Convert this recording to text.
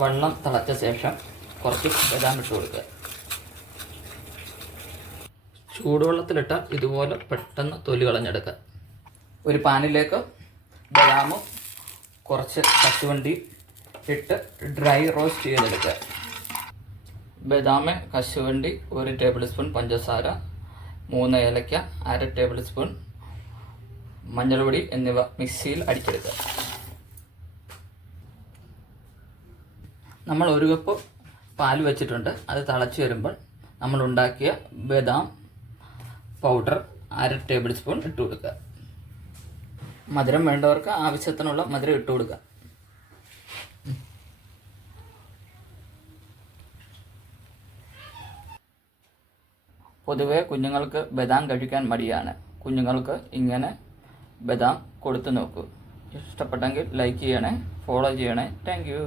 വെള്ളം തിളച്ച ശേഷം കുറച്ച് ബദാം ഇട്ട് കൊടുക്കുക. ചൂടുവെള്ളത്തിലിട്ട ഇതുപോലെ പെട്ടെന്ന് തൊലി കളഞ്ഞെടുക്കുക. ഒരു പാനിലേക്ക് ബദാമും കുറച്ച് കശുവണ്ടി ഇട്ട് ഡ്രൈ റോസ്റ്റ് ചെയ്തെടുക്കുക. ബദാം, കശുവണ്ടി, 1 ടേബിൾ സ്പൂൺ പഞ്ചസാര, 3 ഏലക്ക, 1/2 ടേബിൾ സ്പൂൺ മഞ്ഞൾപ്പൊടി എന്നിവ മിക്സിയിൽ അടിച്ചെടുക്കുക. നമ്മൾ 1 കപ്പ് പാൽ വെച്ചിട്ടുണ്ട്. അത് തിളച്ച് വരുമ്പോൾ നമ്മൾ ഉണ്ടാക്കിയ ബദാം പൗഡർ 1/2 ടേബിൾ സ്പൂൺ ഇട്ട് കൊടുക്കുക. മധുരം വേണ്ടവർക്ക് ആവശ്യത്തിനുള്ള മധുരം ഇട്ട് കൊടുക്കുക. പൊതുവെ കുഞ്ഞുങ്ങൾക്ക് ബദാം കഴിക്കാൻ മടിയാണ്. കുഞ്ഞുങ്ങൾക്ക് ഇങ്ങനെ ബദാം കൊടുത്തു നോക്കൂ. ഇഷ്ടപ്പെട്ടെങ്കിൽ ലൈക്ക് ചെയ്യണേ, ഫോളോ ചെയ്യണേ. Thank you.